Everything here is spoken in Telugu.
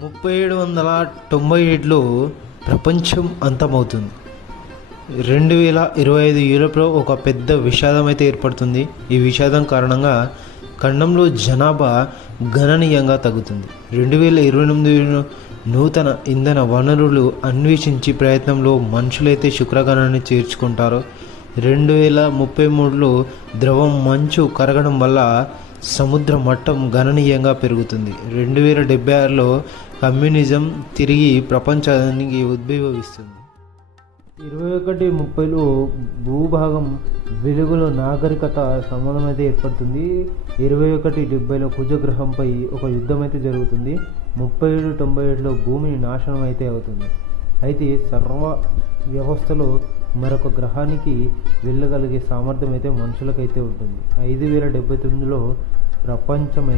3797లో ప్రపంచం అంతమవుతుంది. 2025 యూరోప్లో ఒక పెద్ద విషాదం అయితే ఏర్పడుతుంది. ఈ విషాదం కారణంగా ఖండంలో జనాభా గణనీయంగా తగ్గుతుంది. 2028 నూతన ఇంధన వనరులు అన్వేషించి ప్రయత్నంలో మనుషులైతే శుక్రగ్రహాన్ని చేర్చుకుంటారో, 2033లో ద్రవం మంచు కరగడం వల్ల సముద్ర మట్టం గణనీయంగా పెరుగుతుంది. 2076లో కమ్యూనిజం తిరిగి ప్రపంచానికి ఉద్భవిస్తుంది. 2130లో భూభాగం వెలుగులో నాగరికత సమానమైతే ఏర్పడుతుంది. 2170లో కుజగ్రహంపై ఒక యుద్ధం అయితే జరుగుతుంది. 3797లో భూమిని నాశనం అయితే అవుతుంది. అయితే సర్వ వ్యవస్థలో మరొక గ్రహానికి వెళ్ళగలిగే సామర్థ్యం అయితే మనుషులకైతే ఉంటుంది. 5079లో ప్రపంచం